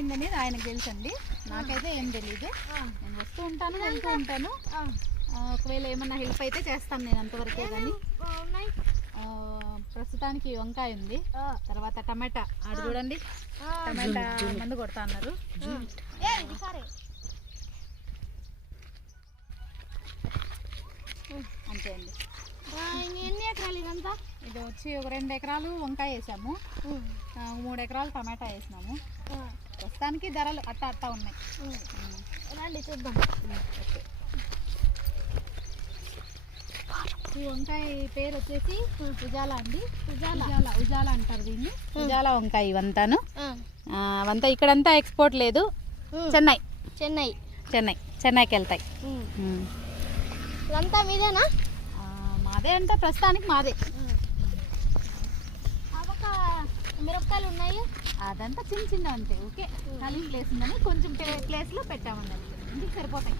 ఏమైంది అనేది ఆయనకు తెలుసండి, నాకైతే ఏం తెలీదు. నేను వస్తూ ఉంటాను, వెళ్తూ ఉంటాను. ఒకవేళ ఏమన్నా హెల్ప్ అయితే చేస్తాను నేను అంతవరకే. కానీ ప్రస్తుతానికి వంకాయ ఉంది, తర్వాత టమాటా. అది చూడండి, టమాటా మందు కొడతా అన్నారు. అంతే అండి. ఎన్ని ఎకరాలు ఇదంతా? ఇది వచ్చి ఒక 2 ఎకరాలు వంకాయ వేసాము, 3 ఎకరాలు టమాటా వేసినాము. ప్రస్తుతానికి ధరలు అట్టా ఉన్నాయి. రండి చూద్దాం. ఈ వంకాయ పేరు వచ్చేసి ఉజాలా అండి. ఉజాలా అంటారు దీన్ని. ఉజాలా వంకాయ ఇవంతాను. అవంతా ఇక్కడంతా ఎక్స్పోర్ట్ లేదు, చెన్నైకి వెళ్తాయి. ఇదంతా మీదేనా? మాదే అంటే ప్రస్తుతానికి మాదే. మిరపకాయలు ఉన్నాయి, అదంతా చిన్న అంతే. ఓకే, ఖాళీ ప్లేస్ ఉందని కొంచెం ప్లేస్లో పెట్టామన్నది, ఇంటికి సరిపోతాయి.